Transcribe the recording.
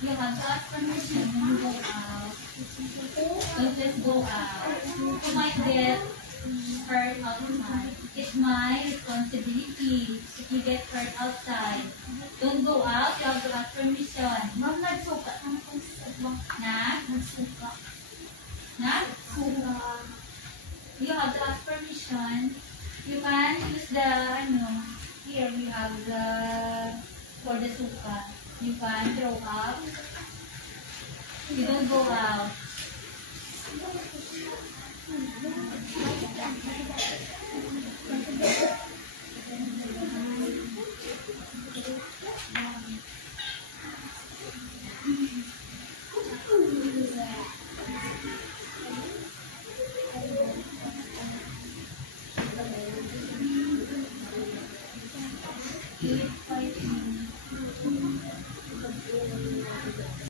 You have to ask permission when you go out. Don't just go out. You might get hurt outside. It's my responsibility if you get hurt outside. Don't go out. You have to ask permission. Ma'am, nagsuka. Na? Nagsuka. Na? Suka. You have to ask permission. You can use the, here we have the, for the suka. You can throw up. You don't go out.